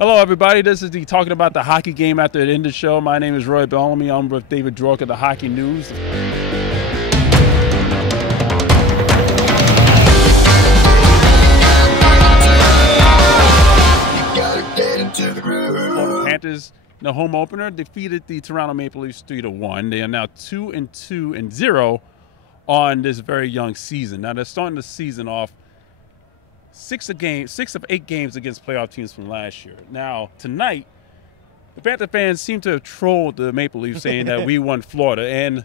Hello, everybody. This is the Talking About the Hockey Game after the end of the show. My name is Bellamy. I'm with David Dwork of the Hockey News. The Panthers, in the home opener, defeated the Toronto Maple Leafs 3-1. They are now 2-2-0 on this very young season. Now they're starting the season off 6 of 8 games against playoff teams from last year. Now, tonight, the Panther fans seem to have trolled the Maple Leafs saying that we won Florida, and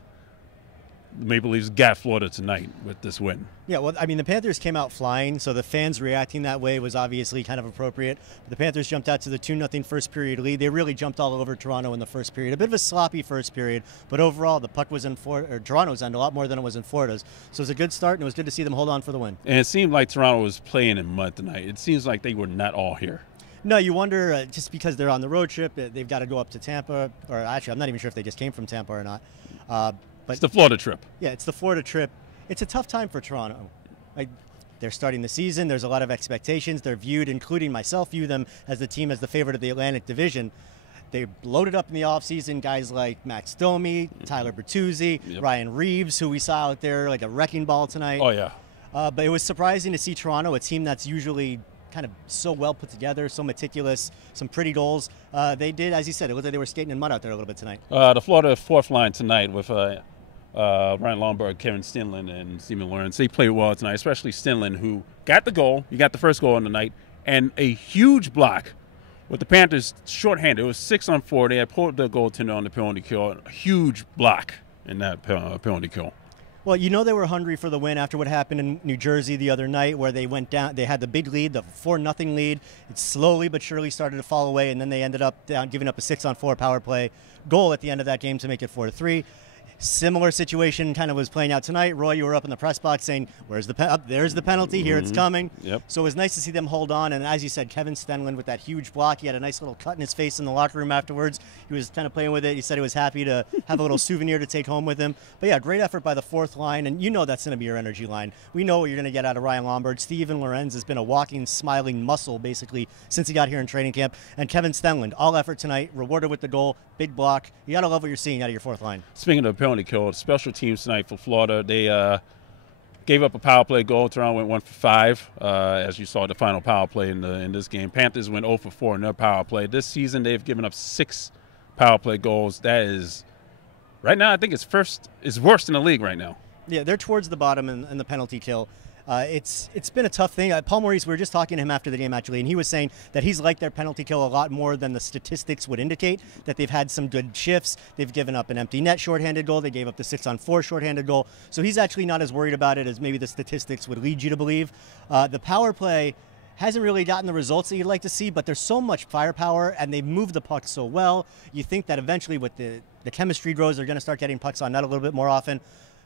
the Maple Leafs got Florida tonight with this win. Yeah, well, I mean, the Panthers came out flying, so the fans reacting that way was obviously kind of appropriate. The Panthers jumped out to the 2-0 first period lead. They really jumped all over Toronto in the first period. A bit of a sloppy first period, but overall the puck was in Toronto's end a lot more than it was in Florida's. So it was a good start, and it was good to see them hold on for the win. And it seemed like Toronto was playing in mud tonight. It seems like they were not all here. No, you wonder, just because they're on the road trip, they've got to go up to Tampa, or actually I'm not even sure if they just came from Tampa or not. But it's the Florida trip. Yeah, it's the Florida trip. It's a tough time for Toronto. They're starting the season. There's a lot of expectations. They're viewed, including myself, view them as the team as the favorite of the Atlantic Division. They loaded up in the offseason guys like Max Domi, Tyler Bertuzzi, Ryan Reeves, who we saw out there like a wrecking ball tonight. Oh, yeah. But it was surprising to see Toronto, a team that's usually kind of so well put together, so meticulous, some pretty goals. They did, as you said, it looked like they were skating in mud out there a little bit tonight. The Florida fourth line tonight with Ryan Lomberg, Kevin Stenlund, and Steven Lawrence. They played well tonight, especially Stenlund, who got the goal. He got the first goal on the night, and a huge block with the Panthers shorthanded. It was 6-on-4. They had pulled the goaltender on the penalty kill. A huge block in that penalty kill. Well, you know they were hungry for the win after what happened in New Jersey the other night, where they went down. They had the big lead, the 4-0 lead. It slowly but surely started to fall away, and then they ended up giving up a 6-on-4 power play goal at the end of that game to make it 4-3. Similar situation kind of was playing out tonight. Roy, you were up in the press box saying, "Where's the there's the penalty? Here it's coming." Yep. So it was nice to see them hold on. And as you said, Kevin Stenlund with that huge block, he had a nice little cut in his face in the locker room afterwards. He was kind of playing with it. He said he was happy to have a little souvenir to take home with him. But yeah, great effort by the fourth line, and you know that's going to be your energy line. We know what you're going to get out of Ryan Lomberg. Steven Lorenz has been a walking, smiling muscle basically since he got here in training camp. And Kevin Stenlund, all effort tonight, rewarded with the goal, big block. You got to love what you're seeing out of your fourth line. Speaking of penalty kill, special teams tonight for Florida. They gave up a power play goal. Toronto went 1 for 5, as you saw the final power play in this game. Panthers went 0 for 4 in their power play. This season they've given up 6 power play goals. That is, right now, I think it's worst in the league right now. Yeah, they're towards the bottom in the penalty kill. It's been a tough thing. Paul Maurice, we were just talking to him after the game, actually, and he was saying that he's liked their penalty kill a lot more than the statistics would indicate, that they've had some good shifts. They've given up an empty net shorthanded goal. They gave up the 6-on-4 shorthanded goal. So he's actually not as worried about it as maybe the statistics would lead you to believe. The power play hasn't really gotten the results that you'd like to see, but there's so much firepower, and they've moved the puck so well. You think that eventually with the chemistry grows, they're going to start getting pucks on net a little bit more often.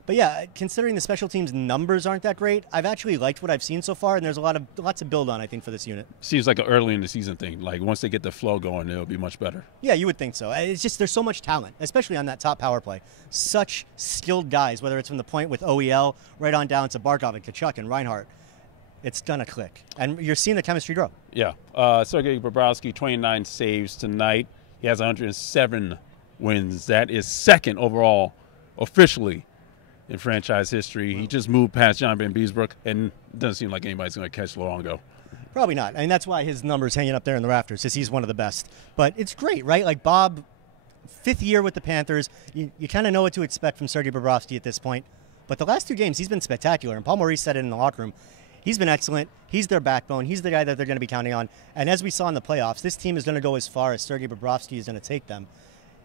But yeah, considering the special teams numbers aren't that great, I've actually liked what I've seen so far, and there's lots to build on, I think, for this unit. Seems like an early in the season thing. Like once they get the flow going, it'll be much better. Yeah, you would think so. It's just there's so much talent, especially on that top power play. Such skilled guys, whether it's from the point with OEL right on down to Barkov and Kachuk and Reinhart. It's gonna click, and you're seeing the chemistry grow. Yeah, Sergei Bobrovsky, 29 saves tonight. He has 107 wins. That is second overall officially in franchise history. He just moved past John Van Beesbrook, and it doesn't seem like anybody's going to catch Luongo. Probably not. I mean, that's why his number's hanging up there in the rafters, because he's one of the best. But it's great, right? Like Bob, 5th year with the Panthers, you kind of know what to expect from Sergei Bobrovsky at this point. But the last 2 games, he's been spectacular, and Paul Maurice said it in the locker room. He's been excellent. He's their backbone. He's the guy that they're going to be counting on. And as we saw in the playoffs, this team is going to go as far as Sergei Bobrovsky is going to take them.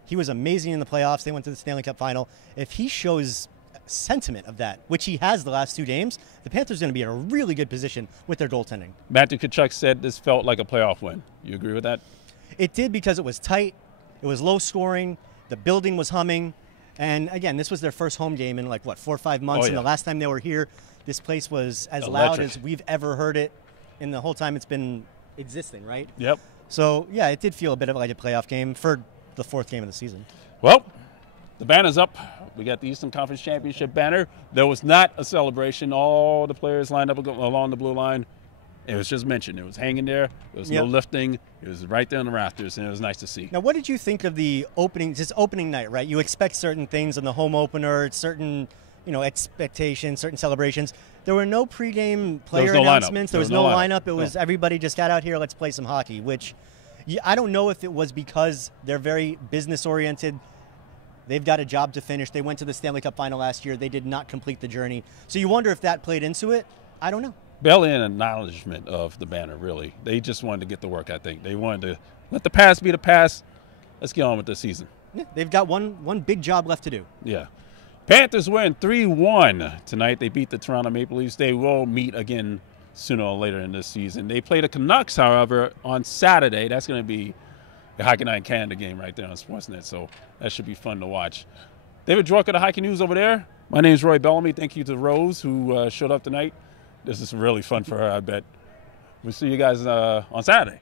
He was amazing in the playoffs. They went to the Stanley Cup final. If he shows sentiment of that, which he has the last 2 games, the Panthers are going to be in a really good position with their goaltending. Matthew Tkachuk said this felt like a playoff win. You agree with that? It did, because it was tight, it was low scoring, the building was humming, and again, this was their first home game in 4 or 5 months, and the last time they were here, this place was as loud as we've ever heard it in the whole time it's been existing, right? Yep. So, yeah, it did feel a bit of like a playoff game for the 4th game of the season. Well, the banner's up. We got the Eastern Conference Championship banner. There was not a celebration. All the players lined up along the blue line. It was just mentioned. It was hanging there. There was no lifting. It was right there in the rafters, and it was nice to see. Now, what did you think of the opening night, right? You expect certain things in the home opener, certain, expectations, certain celebrations. There were no pregame player announcements. There was no lineup. It was everybody just got out here, let's play some hockey, which I don't know if it was because they're very business-oriented. They've got a job to finish. They went to the Stanley Cup final last year. They did not complete the journey. So you wonder if that played into it. I don't know. Barely an acknowledgement of the banner, really. They just wanted to get to work, I think. They wanted to let the past be the past. Let's get on with the season. Yeah, they've got one big job left to do. Yeah. Panthers win 3-1 tonight. They beat the Toronto Maple Leafs. They will meet again sooner or later in this season. They play the Canucks, however, on Saturday. That's going to be the Hockey Night in Canada game right there on Sportsnet, so that should be fun to watch. David Dwork of the Hockey News over there. My name is Roy Bellamy. Thank you to Rose, who showed up tonight. This is really fun for her, I bet. We'll see you guys on Saturday.